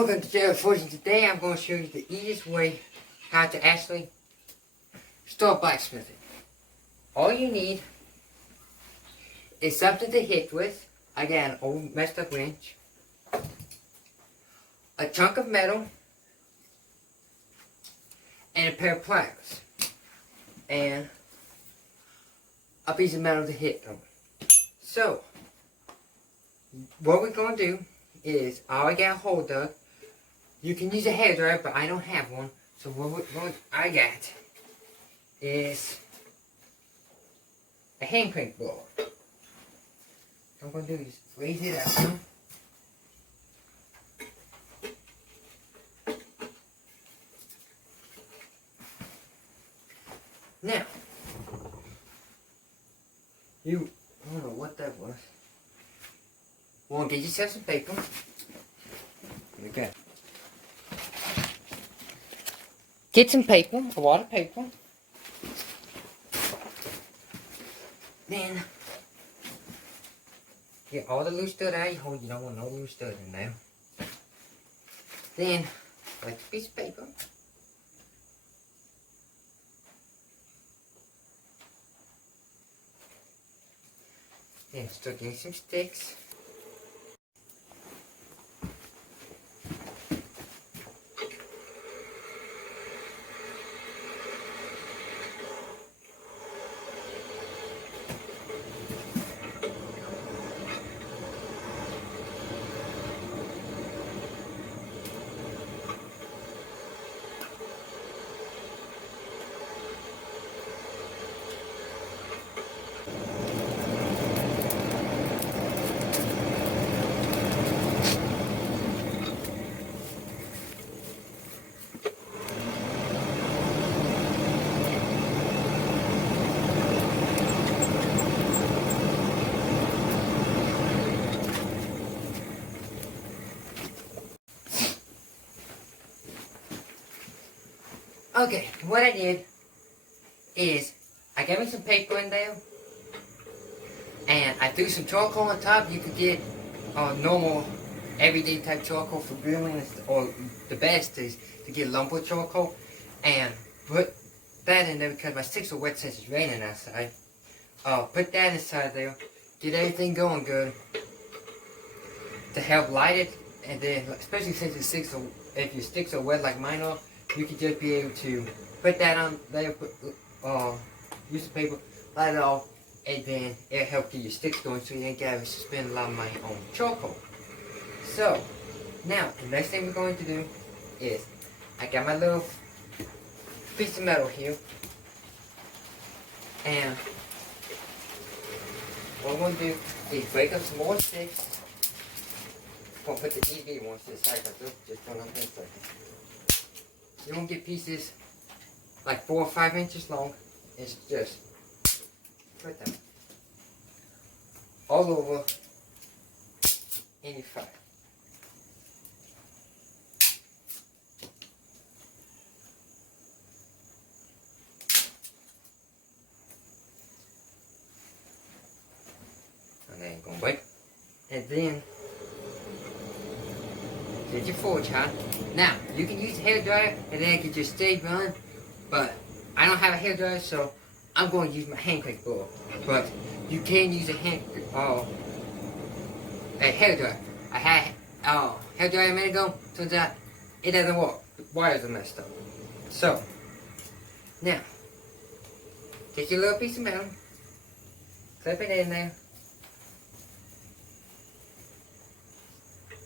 Welcome to Jared Fortune. Today I'm going to show you the easiest way how to actually start blacksmithing. All you need is something to hit with. I got an old messed up wrench, a chunk of metal, and a pair of pliers, and a piece of metal to hit them. So, what we're going to do is, all I got a hold of, you can use a hairdryer, but I don't have one. So what I got is a hand crank blower. What I'm going to do is raise it up. Now, I don't know what that was. Well, get yourself some paper. Here we go. Get some paper, a wad of paper. Then, get all the loose stud out. You don't want no loose stud in there. Then, like a piece of paper. Then, start getting some sticks. Okay, what I did is I got me some paper in there, and I threw some charcoal on top. You could get normal, everyday type charcoal for grilling, or the best is to get lumber charcoal, and put that in there because my sticks are wet since it's raining outside. Put that inside there, get everything going good to help light it, and then especially since if your sticks are wet like mine are, you can just be able to put that on there, use the paper, light it off, and then it'll help get your sticks going so you ain't got to spend a lot of money on charcoal. So, now, the next thing we're going to do is, I got my little piece of metal here, and what I'm going to do is break up some more sticks. I'm going to put the EV ones to the side, because just don't have things like this. You won't get pieces like 4 or 5 inches long. It's just put them all over in your fire. And then go wait. And then get your forge hot. Now, you can use a hairdryer and then it can just stay running, but I don't have a hairdryer, so I'm going to use my hand crank blower. But you can use a hairdryer. I had a hairdryer a minute ago, turns out it doesn't work. The wires are messed up. So, now, take your little piece of metal, clip it in there,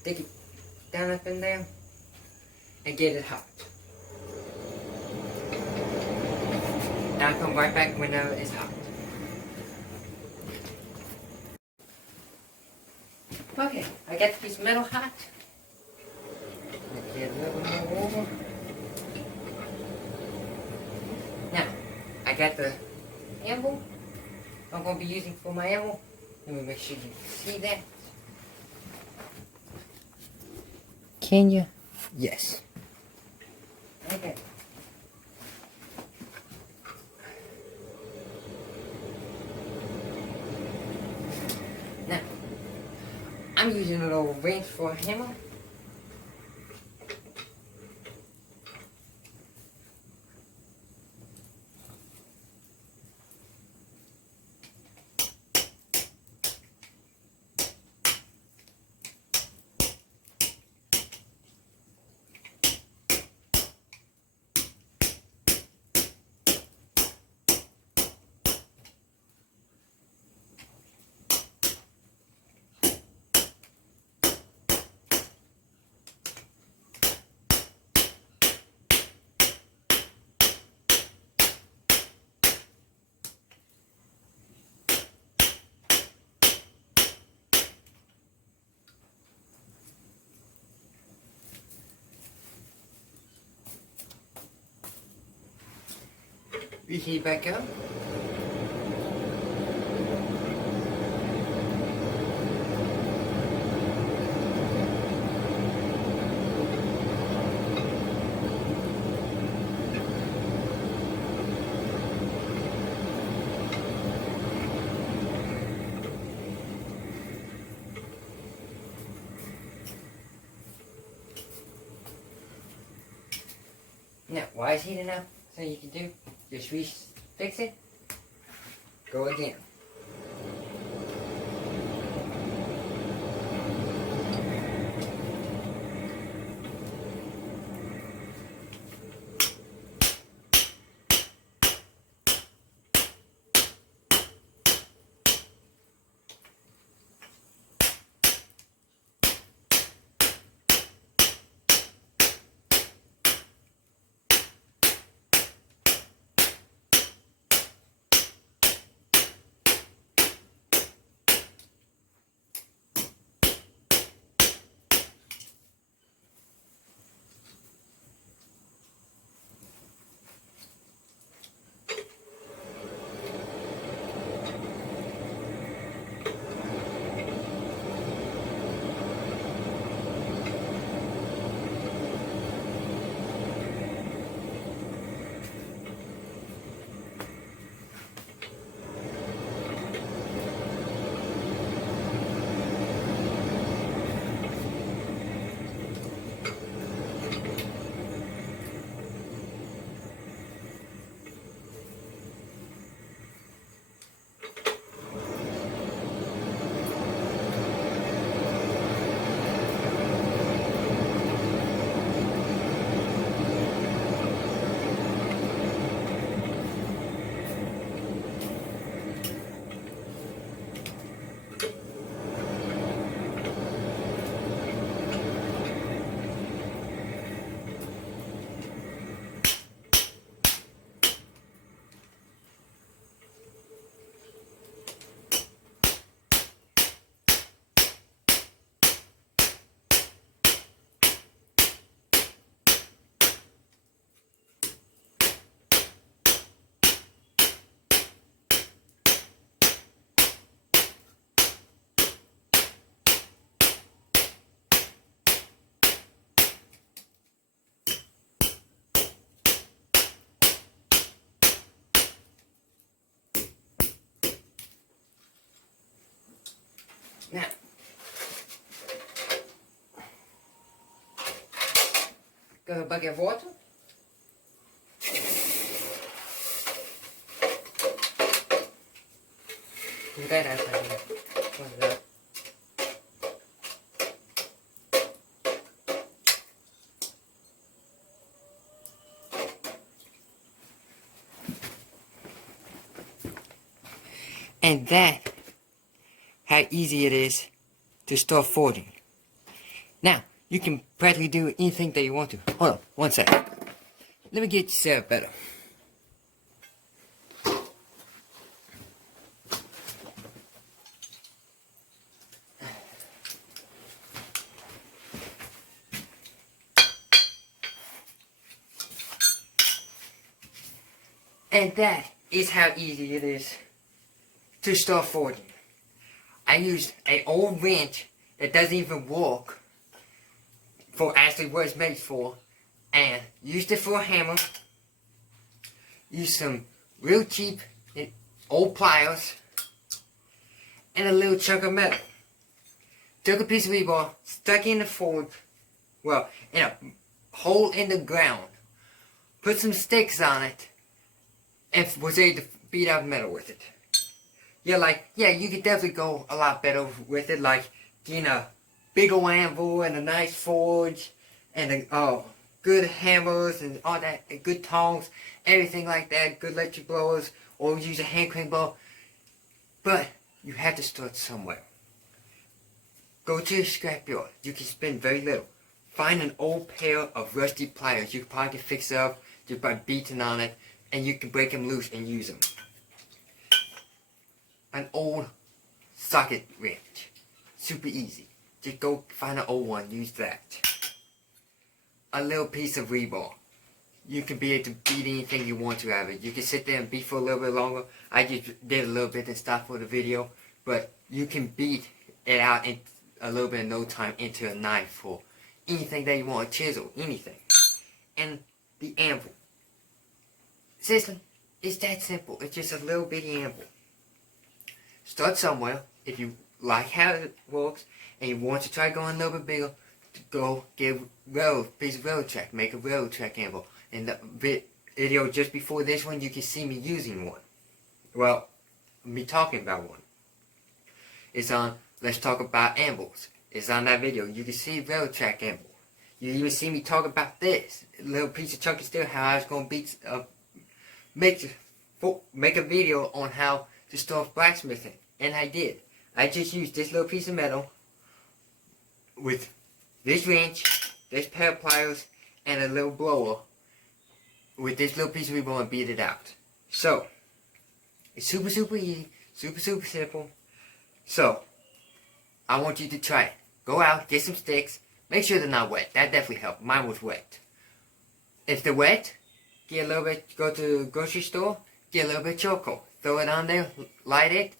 stick it down up in there, and get it hot. Now come right back whenever it's hot. Okay, I got the piece of metal hot. Get a little more over. Now, I got the anvil I'm going to be using for my anvil. Let me make sure you can see that. Can you? Yes. Okay. Now, I'm using a little wrench for a hammer. reheat back up. Now, why is heating up? So you can do, just fix it, go again. Now, got a bucket of water. You got that right here. Put it up. And that, how easy it is to start forging. Now, you can practically do anything that you want to. Hold on, one second. Let me get you set up better. And that is how easy it is to start forging. I used an old wrench that doesn't even work for actually what it's made for, and used it for a hammer. Used some real cheap old pliers and a little chunk of metal. Took a piece of rebar, stuck it in the forge, well, in a hole in the ground, put some sticks on it, and was able to beat out metal with it. Yeah, you could definitely go a lot better with it, like getting a big old anvil and a nice forge, and good hammers and all that, and good tongs, everything like that, good electric blowers, or use a hand crank blower. But you have to start somewhere. Go to a scrapyard. You can spend very little. Find an old pair of rusty pliers. You can probably fix it up just by beating on it, and you can break them loose and use them. An old socket wrench. Super easy. Just go find an old one, use that. A little piece of rebar. you can be able to beat anything you want to out of it. You can sit there and beat for a little bit longer. I just did a little bit and stopped for the video. But you can beat it out in a little bit in no time into a knife or anything that you want, a chisel, anything. And the anvil. Seriously, it's that simple. It's just a little bitty anvil. Start somewhere. If you like how it works and you want to try going a little bit bigger, go get a piece of railroad track. Make a railroad track anvil. In the video just before this one, you can see me using one. Well, me talking about one. It's on Let's Talk About Anvils. It's on that video. You can see railroad track anvil. You even see me talk about this little piece of chunky steel, how I was going to make a video on how to start blacksmithing. And I did. I just used this little piece of metal with this wrench, this pair of pliers, and a little blower with this little piece of rebar and beat it out. So, it's super easy, super simple. So, I want you to try it. Go out, get some sticks, make sure they're not wet. That definitely helped. Mine was wet. If they're wet, get a little bit, go to the grocery store, get a little bit of charcoal. Throw it on there, light it,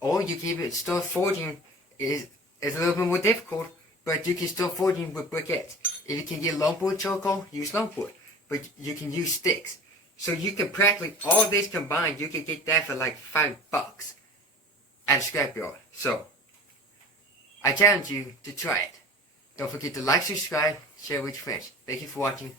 or you keep it, start forging. It's a little bit more difficult, but you can start forging with briquettes. If you can get lumpwood charcoal, use lumpwood. But you can use sticks. So you can practically, all this combined, you can get that for like $5 at a scrapyard. So, I challenge you to try it. Don't forget to like, subscribe, share with your friends. Thank you for watching.